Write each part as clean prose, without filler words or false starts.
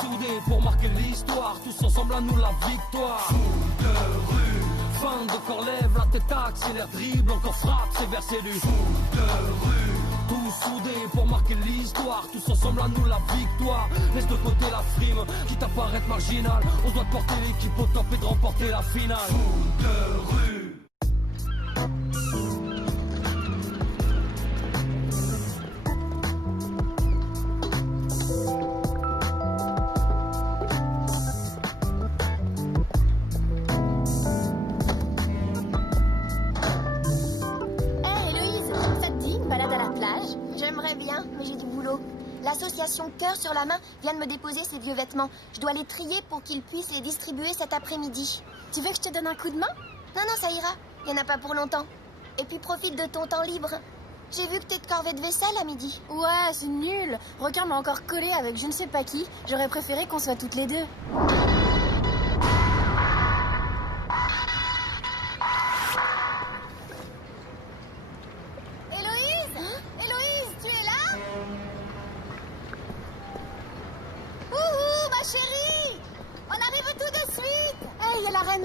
soudés pour marquer l'histoire, tous ensemble à nous la victoire. Foot de rue, fin de corps lève, la tête accélère, dribble, encore frappe, c'est versé du foot de rue. Tous soudés pour marquer l'histoire, tous ensemble à nous la victoire. Laisse de côté la frime, quitte à paraître marginal, on doit porter l'équipe au top et de remporter la finale. Foot de rue. L'association Cœur sur la main vient de me déposer ces vieux vêtements. Je dois les trier pour qu'ils puissent les distribuer cet après-midi. Tu veux que je te donne un coup de main? Non, ça ira. Il n'y en a pas pour longtemps. Et puis profite de ton temps libre. J'ai vu que t'es de corvée de vaisselle à midi. Ouais, c'est nul. Requin m'a encore collé avec je ne sais pas qui. J'aurais préféré qu'on soit toutes les deux.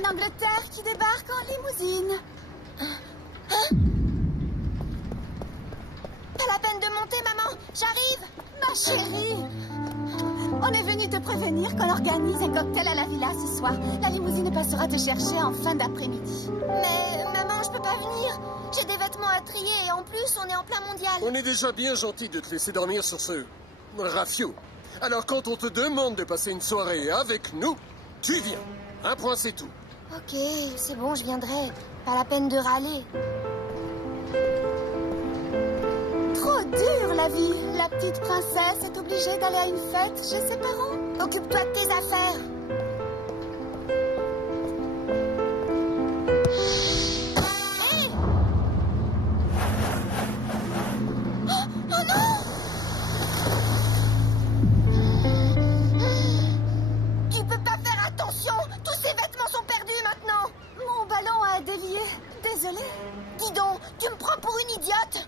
D'Angleterre qui débarque en limousine. Pas la peine de monter, maman. J'arrive. Ma chérie, on est venu te prévenir qu'on organise un cocktail à la villa ce soir. La limousine passera te chercher en fin d'après-midi. Mais maman, je peux pas venir. J'ai des vêtements à trier et en plus, on est en plein mondial. On est déjà bien gentil de te laisser dormir sur ce rafio. Alors quand on te demande de passer une soirée avec nous, tu viens. Un point, c'est tout. Ok, c'est bon, je viendrai. Pas la peine de râler. Trop dur, la vie. La petite princesse est obligée d'aller à une fête chez ses parents. Occupe-toi de tes affaires. Hey! Oh non! Tu peux pas faire attention. Tous ces vêtements sont perdus maintenant. Mon ballon a dévié. Désolée. Dis donc, tu me prends pour une idiote?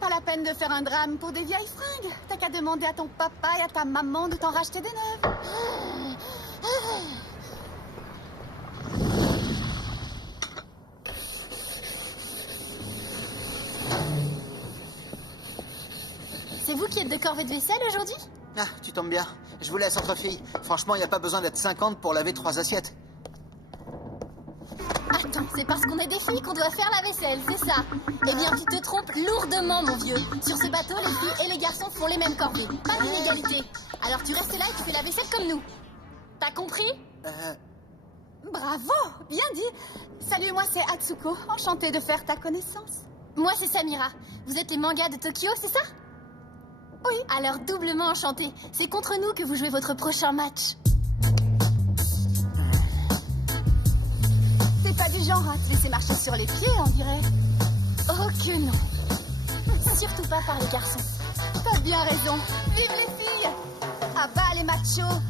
Pas la peine de faire un drame pour des vieilles fringues. T'as qu'à demander à ton papa et à ta maman de t'en racheter des neuves. C'est vous qui êtes de corvée de vaisselle aujourd'hui? Ah, tu tombes bien. Je vous laisse entre filles. Franchement, il n'y a pas besoin d'être 50 pour laver 3 assiettes. Attends, c'est parce qu'on est des filles qu'on doit faire la vaisselle, c'est ça? Eh bien, tu te trompes lourdement, mon vieux. Sur ce bateau, les filles et les garçons font les mêmes corvées. Pas d'inégalité. Alors tu restes là et tu fais la vaisselle comme nous. T'as compris? Bravo, bien dit. Salut, moi c'est Atsuko. Enchantée de faire ta connaissance. Moi, c'est Samira. Vous êtes les mangas de Tokyo, c'est ça? Oui. Alors, doublement enchantée. C'est contre nous que vous jouez votre prochain match. T'es pas du genre à te laisser marcher sur les pieds, on dirait. Oh que non. Surtout pas par les garçons. T'as bien raison. Vive les filles. À bas les machos.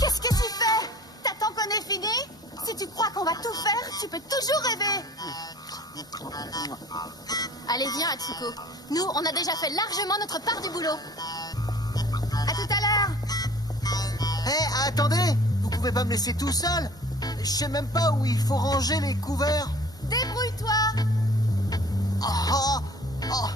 Qu'est-ce que tu fais? T'attends qu'on ait fini? Si tu crois qu'on va tout faire, tu peux toujours rêver. Allez, viens, Atsuko. Nous, on a déjà fait largement notre part du boulot. À tout à l'heure. Hé, attendez! Vous pouvez pas me laisser tout seul? Je sais même pas où il faut ranger les couverts. Débrouille-toi. Oh, oh.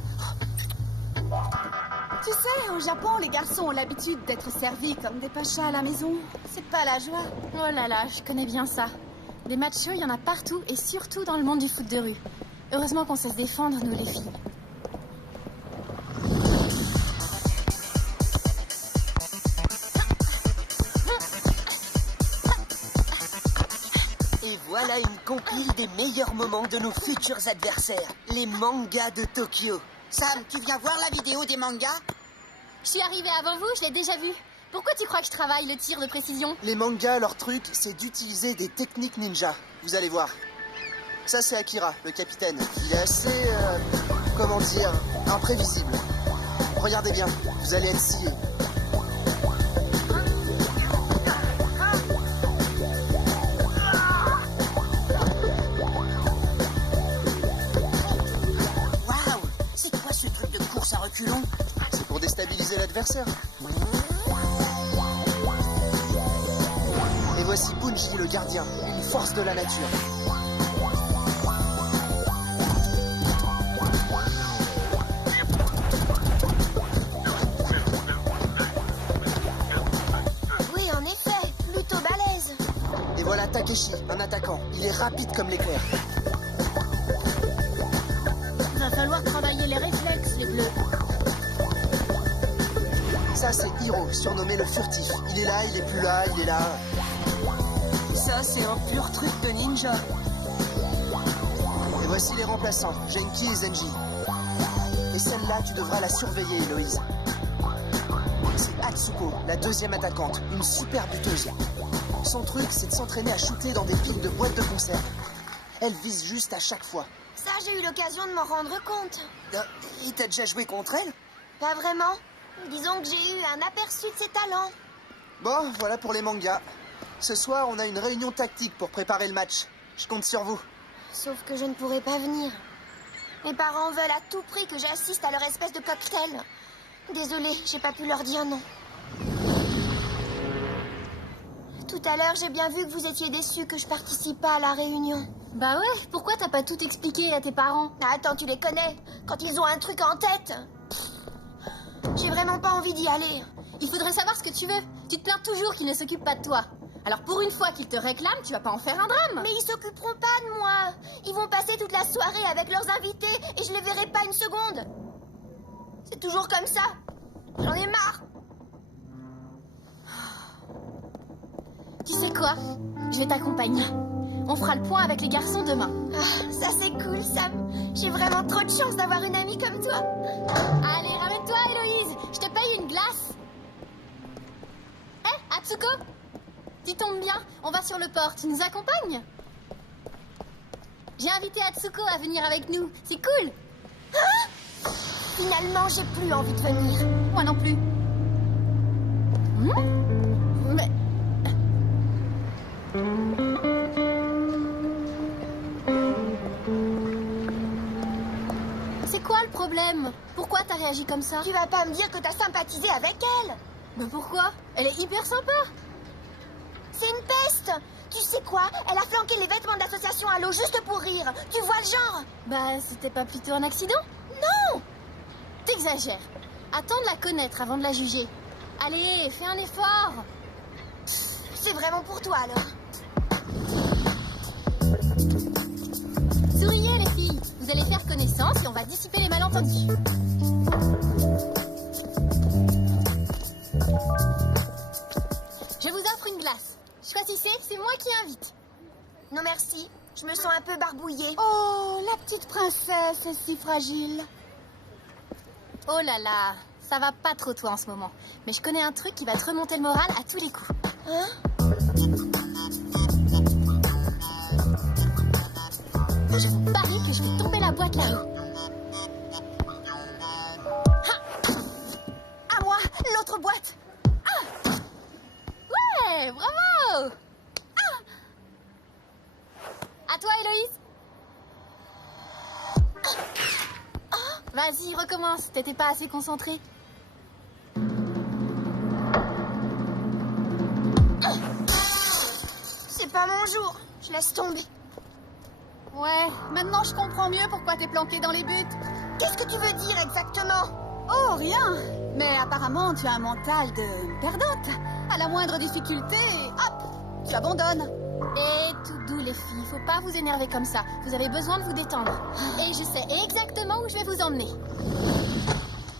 Tu sais, au Japon, les garçons ont l'habitude d'être servis comme des pachas à la maison. C'est pas la joie. Oh là là, je connais bien ça. Des machos, il y en a partout et surtout dans le monde du foot de rue. Heureusement qu'on sait se défendre, nous les filles. Et voilà une compile des meilleurs moments de nos futurs adversaires, les mangas de Tokyo. Sam, tu viens voir la vidéo des mangas? Je suis arrivée avant vous, je l'ai déjà vu. Pourquoi tu crois que je travaille le tir de précision? Les mangas, leur truc, c'est d'utiliser des techniques ninja. Vous allez voir. Ça, c'est Akira, le capitaine. Il est assez, comment dire, imprévisible. Regardez bien, vous allez être sciés. Waouh, adversaires. Et voici Bunji le gardien, une force de la nature. Oui, en effet, plutôt balèze. Et voilà Takeshi, un attaquant. Il est rapide comme l'éclair. Va falloir travailler les réflexes, les bleus. Ça, c'est Hiro, surnommé le furtif. Il est là, il est plus là, il est là. Ça, c'est un pur truc de ninja. Et voici les remplaçants, Genki et Zenji. Et celle-là, tu devras la surveiller, Héloïse. C'est Atsuko, la deuxième attaquante, une super buteuse. Son truc, c'est de s'entraîner à shooter dans des piles de boîtes de conserve. Elle vise juste à chaque fois. Ça, j'ai eu l'occasion de m'en rendre compte. Et t'as déjà joué contre elle? Pas vraiment. Disons que j'ai eu un aperçu de ses talents. Bon, voilà pour les mangas. Ce soir, on a une réunion tactique pour préparer le match. Je compte sur vous. Sauf que je ne pourrai pas venir. Mes parents veulent à tout prix que j'assiste à leur espèce de cocktail. Désolée, j'ai pas pu leur dire non. Tout à l'heure, j'ai bien vu que vous étiez déçus que je participe pas à la réunion. Bah ouais, pourquoi t'as pas tout expliqué à tes parents? Ah, attends, tu les connais. Quand ils ont un truc en tête. J'ai vraiment pas envie d'y aller. Il faudrait savoir ce que tu veux. Tu te plains toujours qu'ils ne s'occupent pas de toi. Alors pour une fois qu'ils te réclament, tu vas pas en faire un drame. Mais ils s'occuperont pas de moi. Ils vont passer toute la soirée avec leurs invités et je les verrai pas une seconde. C'est toujours comme ça. J'en ai marre. Tu sais quoi? Je vais t'accompagner. On fera le point avec les garçons demain. Ah, ça c'est cool, Sam. J'ai vraiment trop de chance d'avoir une amie comme toi. Allez, ramène-toi, Héloïse. Je te paye une glace. Hé, Atsuko? Tu tombes bien, on va sur le port. Tu nous accompagnes? J'ai invité Atsuko à venir avec nous. C'est cool. Finalement, j'ai plus envie de venir. Moi non plus. Mais... C'est quoi le problème? Pourquoi t'as réagi comme ça? Tu vas pas me dire que t'as sympathisé avec elle? Mais pourquoi? Elle est hyper sympa. C'est une peste. Tu sais quoi? Elle a flanqué les vêtements d'association à l'eau juste pour rire. Tu vois le genre? Bah, c'était pas plutôt un accident? Non! T'exagères. Attends de la connaître avant de la juger. Allez, fais un effort. C'est vraiment pour toi alors. Souriez les filles. Vous allez faire connaissance et on va dissiper les malentendus. Je vous offre une glace. Choisissez, c'est moi qui invite. Non merci. Je me sens un peu barbouillée. Oh, la petite princesse est si fragile. Oh là là, ça va pas trop toi en ce moment. Mais je connais un truc qui va te remonter le moral à tous les coups. Hein? Je vous parie que je vais tomber la boîte là-haut. À moi, l'autre boîte. Ouais, bravo. À toi, Héloïse. Vas-y, recommence. T'étais pas assez concentrée. C'est pas mon jour. Je laisse tomber. Ouais, maintenant je comprends mieux pourquoi t'es planqué dans les buts. Qu'est-ce que tu veux dire exactement? Oh, rien. Mais apparemment, tu as un mental de perdante. À la moindre difficulté, hop, tu abandonnes. Et tout doux, les filles. Faut pas vous énerver comme ça. Vous avez besoin de vous détendre. Et je sais exactement où je vais vous emmener.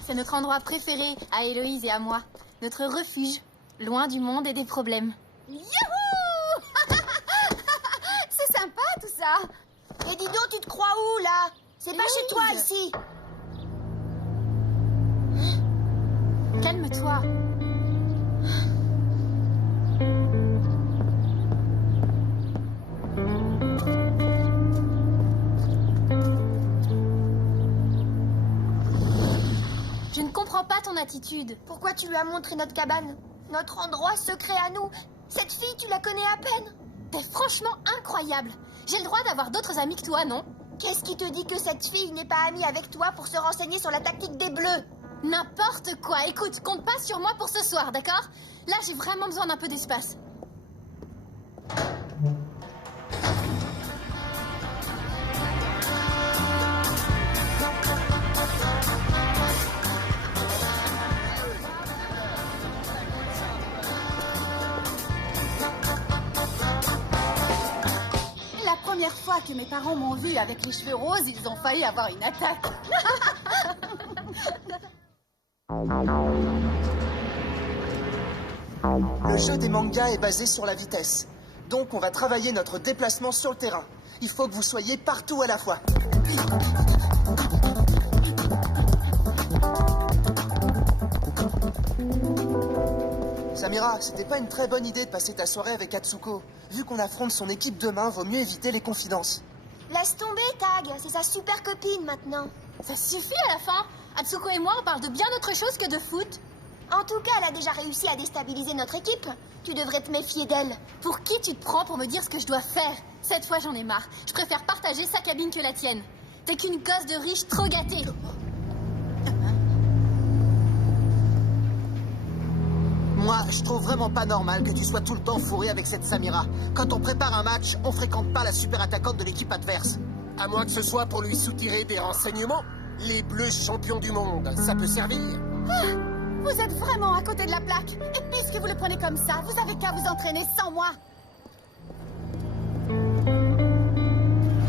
C'est notre endroit préféré, à Héloïse et à moi. Notre refuge, loin du monde et des problèmes. Youhou! C'est sympa tout ça. Mais dis donc, tu te crois où là? C'est pas chez toi ici. Calme-toi. Je ne comprends pas ton attitude. Pourquoi tu lui as montré notre cabane? Notre endroit secret à nous? Cette fille, tu la connais à peine? T'es franchement incroyable. J'ai le droit d'avoir d'autres amis que toi, non? Qu'est-ce qui te dit que cette fille n'est pas amie avec toi pour se renseigner sur la tactique des Bleus? N'importe quoi. Écoute, compte pas sur moi pour ce soir, d'accord? Là, j'ai vraiment besoin d'un peu d'espace. La première fois que mes parents m'ont vue avec les cheveux roses, ils ont failli avoir une attaque. Le jeu des mangas est basé sur la vitesse. Donc on va travailler notre déplacement sur le terrain. Il faut que vous soyez partout à la fois. Samira, c'était pas une très bonne idée de passer ta soirée avec Atsuko. Vu qu'on affronte son équipe demain, vaut mieux éviter les confidences. Laisse tomber, Tag. C'est sa super copine maintenant. Ça suffit à la fin. Atsuko et moi, on parle de bien autre chose que de foot. En tout cas, elle a déjà réussi à déstabiliser notre équipe. Tu devrais te méfier d'elle. Pour qui tu te prends pour me dire ce que je dois faire? Cette fois, j'en ai marre. Je préfère partager sa cabine que la tienne. T'es qu'une gosse de riche trop gâtée. Moi, je trouve vraiment pas normal que tu sois tout le temps fourré avec cette Samira. Quand on prépare un match, on fréquente pas la super attaquante de l'équipe adverse. À moins que ce soit pour lui soutirer des renseignements. Les Bleus champions du monde, ça peut servir. Vous êtes vraiment à côté de la plaque. Et puisque vous le prenez comme ça, vous avez qu'à vous entraîner sans moi.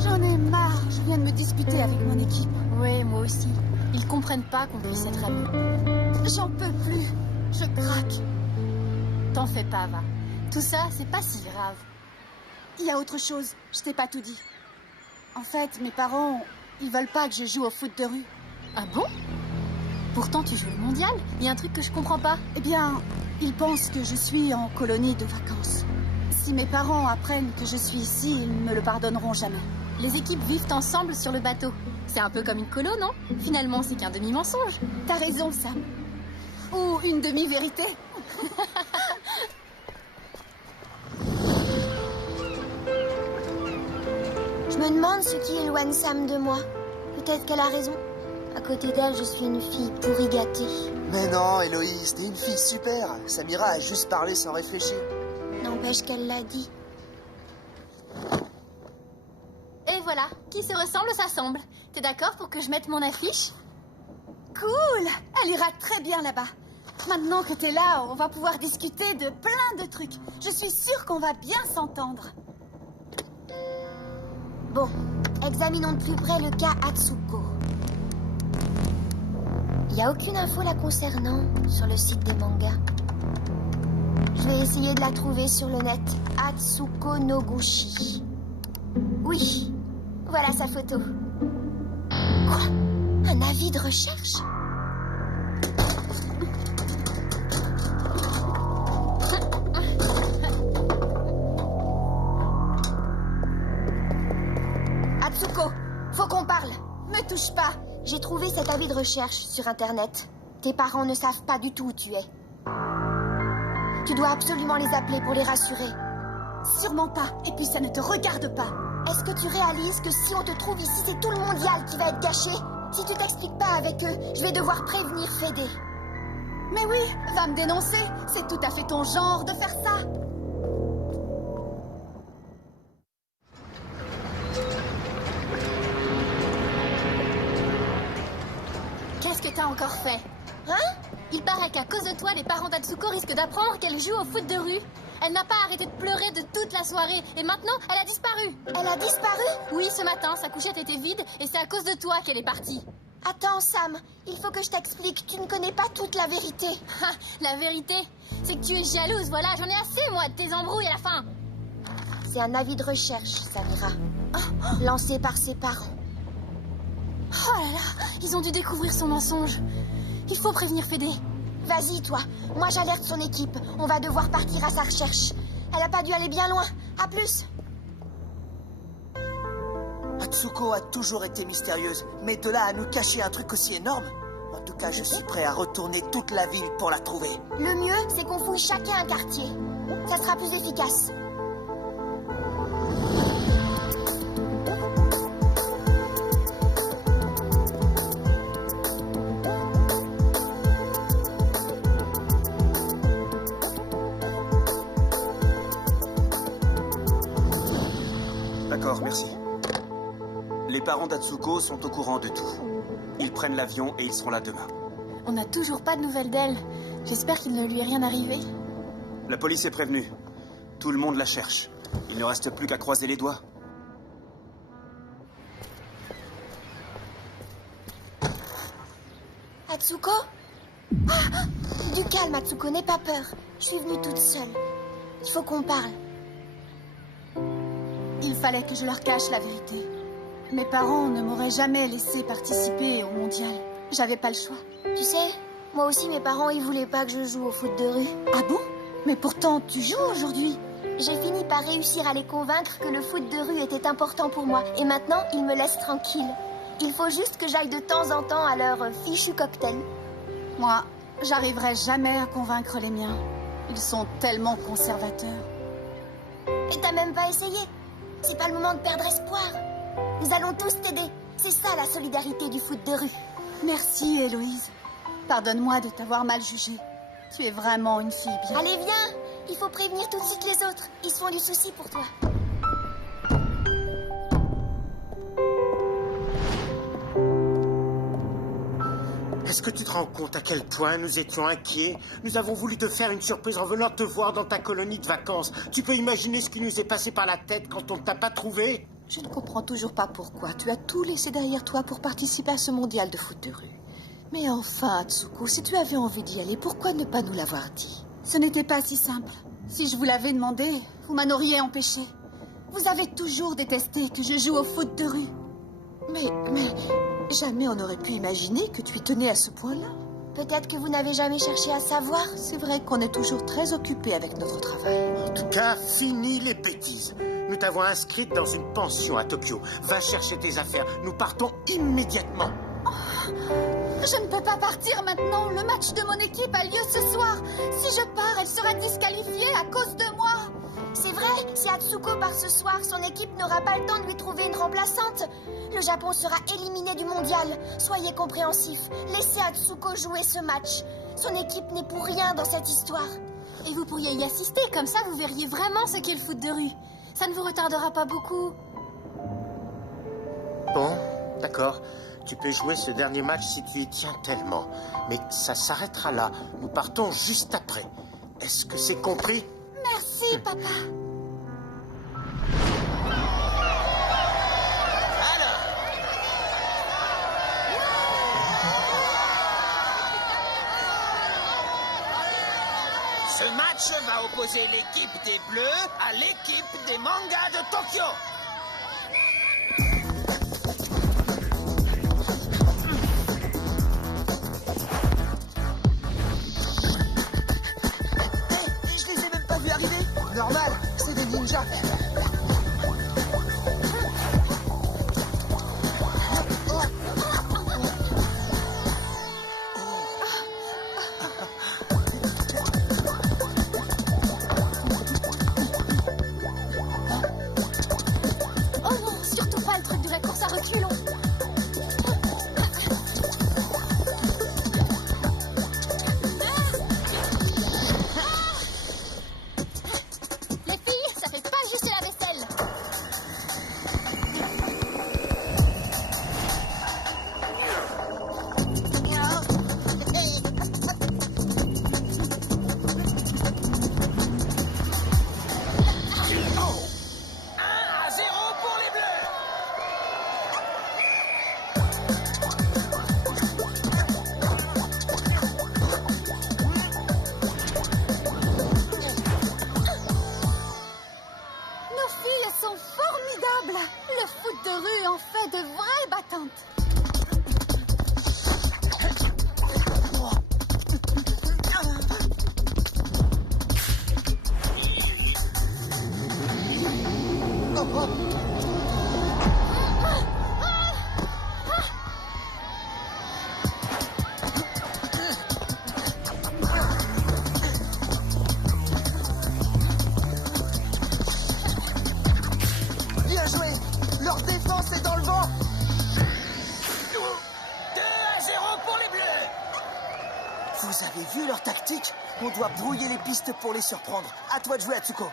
J'en ai marre. Je viens de me disputer avec mon équipe. Oui, moi aussi. Ils comprennent pas qu'on puisse être amis. J'en peux plus. Je craque. T'en fais pas, va. Tout ça, c'est pas si grave. Il y a autre chose. Je t'ai pas tout dit. En fait, mes parents, ils veulent pas que je joue au foot de rue. Ah bon? Pourtant, tu joues le mondial. Il y a un truc que je comprends pas. Eh bien, ils pensent que je suis en colonie de vacances. Si mes parents apprennent que je suis ici, ils me le pardonneront jamais. Les équipes vivent ensemble sur le bateau. C'est un peu comme une colo, non? Finalement, c'est qu'un demi-mensonge. T'as raison, Sam. Ou une demi-vérité. Je me demande ce qui éloigne Sam de moi. Peut-être qu'elle a raison. À côté d'elle, je suis une fille pourri gâtée. Mais non, Héloïse, t'es une fille super. Samira a juste parlé sans réfléchir. N'empêche qu'elle l'a dit. Et voilà, qui se ressemble s'assemble. T'es d'accord pour que je mette mon affiche? Cool. Elle ira très bien là-bas. Maintenant que t'es là, on va pouvoir discuter de plein de trucs. Je suis sûre qu'on va bien s'entendre. Bon, examinons de plus près le cas Atsuko. Il n'y a aucune info la concernant sur le site des mangas. Je vais essayer de la trouver sur le net. Atsuko Noguchi. Oui, voilà sa photo. Quoi? Un avis de recherche? Atsuko, faut qu'on parle. Me touche pas. J'ai trouvé cet avis de recherche sur Internet. Tes parents ne savent pas du tout où tu es. Tu dois absolument les appeler pour les rassurer. Sûrement pas. Et puis ça ne te regarde pas. Est-ce que tu réalises que si on te trouve ici, c'est tout le mondial qui va être gâché? Si tu t'expliques pas avec eux, je vais devoir prévenir Fédé. Mais oui, va me dénoncer. C'est tout à fait ton genre de faire ça. Qu'est-ce que t'as encore fait? Hein? Il paraît qu'à cause de toi, les parents d'Atsuko risquent d'apprendre qu'elle joue au foot de rue. Elle n'a pas arrêté de pleurer de toute la soirée et maintenant, elle a disparu. Elle a disparu? Oui, ce matin, sa couchette était vide et c'est à cause de toi qu'elle est partie. Attends, Sam, il faut que je t'explique. Tu ne connais pas toute la vérité. Ah, la vérité, c'est que tu es jalouse, voilà, j'en ai assez, moi, de tes embrouilles à la fin. C'est un avis de recherche, Samira. Lancé par ses parents. Oh là là, ils ont dû découvrir son mensonge. Il faut prévenir Fédé. Vas-y, toi. Moi, j'alerte son équipe. On va devoir partir à sa recherche. Elle a pas dû aller bien loin. À plus. Atsuko a toujours été mystérieuse, mais de là à nous cacher un truc aussi énorme. En tout cas, je suis prêt à retourner toute la ville pour la trouver. Le mieux, c'est qu'on fouille chacun un quartier. Ça sera plus efficace. Merci. Les parents d'Atsuko sont au courant de tout. Ils prennent l'avion et ils seront là demain. On n'a toujours pas de nouvelles d'elle. J'espère qu'il ne lui est rien arrivé. La police est prévenue. Tout le monde la cherche. Il ne reste plus qu'à croiser les doigts. Atsuko? Ah, du calme, Atsuko, n'aie pas peur. Je suis venue toute seule. Il faut qu'on parle. Il fallait que je leur cache la vérité. Mes parents ne m'auraient jamais laissé participer au mondial. J'avais pas le choix. Tu sais, moi aussi, mes parents, ils voulaient pas que je joue au foot de rue. Ah bon? Mais pourtant, tu joues aujourd'hui. J'ai fini par réussir à les convaincre que le foot de rue était important pour moi. Et maintenant, ils me laissent tranquille. Il faut juste que j'aille de temps en temps à leur fichu cocktail. Moi, j'arriverai jamais à convaincre les miens. Ils sont tellement conservateurs. Et t'as même pas essayé. C'est pas le moment de perdre espoir. Nous allons tous t'aider. C'est ça la solidarité du foot de rue. Merci, Héloïse. Pardonne-moi de t'avoir mal jugée. Tu es vraiment une fille bien. Allez, viens. Il faut prévenir tout de suite les autres. Ils se font du souci pour toi. Est-ce que tu te rends compte à quel point nous étions inquiets? Nous avons voulu te faire une surprise en venant te voir dans ta colonie de vacances. Tu peux imaginer ce qui nous est passé par la tête quand on ne t'a pas trouvé? Je ne comprends toujours pas pourquoi tu as tout laissé derrière toi pour participer à ce mondial de foot de rue. Mais enfin, Atsuko, si tu avais envie d'y aller, pourquoi ne pas nous l'avoir dit? Ce n'était pas si simple. Si je vous l'avais demandé, vous m'en auriez empêché. Vous avez toujours détesté que je joue au foot de rue. Mais jamais on n'aurait pu imaginer que tu y tenais à ce point-là. Peut-être que vous n'avez jamais cherché à savoir. C'est vrai qu'on est toujours très occupés avec notre travail. En tout cas, fini les bêtises. Nous t'avons inscrite dans une pension à Tokyo. Va chercher tes affaires. Nous partons immédiatement. Je ne peux pas partir maintenant. Le match de mon équipe a lieu ce soir. Si je pars, elle sera disqualifiée à cause de moi. C'est vrai, si Atsuko part ce soir, son équipe n'aura pas le temps de lui trouver une remplaçante. Le Japon sera éliminé du mondial. Soyez compréhensifs. Laissez Atsuko jouer ce match. Son équipe n'est pour rien dans cette histoire. Et vous pourriez y assister, comme ça vous verriez vraiment ce qu'est le foot de rue. Ça ne vous retardera pas beaucoup. Bon, d'accord. Tu peux jouer ce dernier match si tu y tiens tellement. Mais ça s'arrêtera là. Nous partons juste après. Est-ce que c'est compris? Merci, papa. Ce match va opposer l'équipe des Bleus à l'équipe des Mangas de Tokyo. Je les ai même pas vus arriver. Normal, c'est des ninjas. Vous avez vu leur tactique? On doit brouiller les pistes pour les surprendre. À toi de jouer, Atsuko.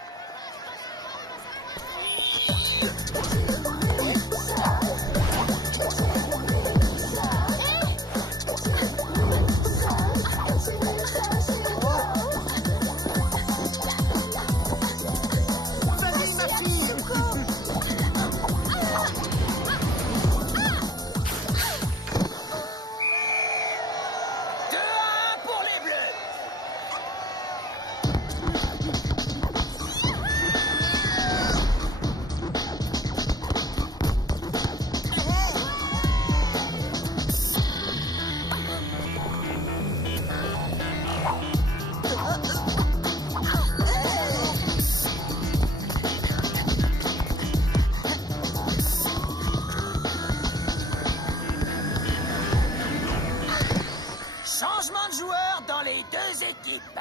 équipe.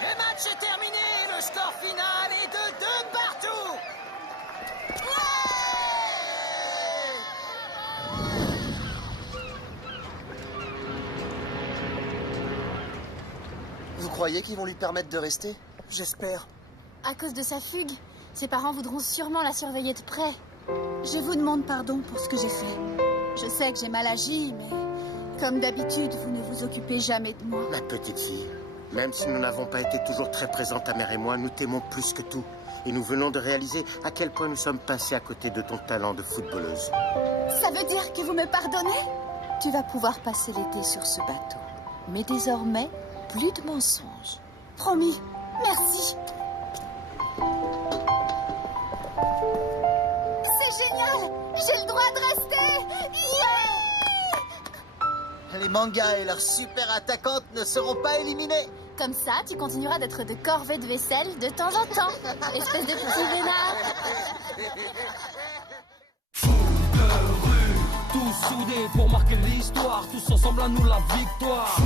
Le match est terminé, le score final est de 2 partout. Vous croyez qu'ils vont lui permettre de rester? J'espère. À cause de sa fugue, ses parents voudront sûrement la surveiller de près. Je vous demande pardon pour ce que j'ai fait. Je sais que j'ai mal agi, mais comme d'habitude, vous ne vous occupez jamais de moi. Ma petite fille, même si nous n'avons pas été toujours très présents, ta mère et moi, nous t'aimons plus que tout. Et nous venons de réaliser à quel point nous sommes passés à côté de ton talent de footballeuse. Ça veut dire que vous me pardonnez? Tu vas pouvoir passer l'été sur ce bateau. Mais désormais, plus de mensonges. Promis. Merci. C'est génial! J'ai le droit de rester! Yeah! Les mangas et leurs super attaquantes ne seront pas éliminés. Comme ça, tu continueras d'être de corvée de vaisselle de temps en temps. Espèce de petit vénard. Tous soudés pour marquer l'histoire, tous ensemble à nous la victoire.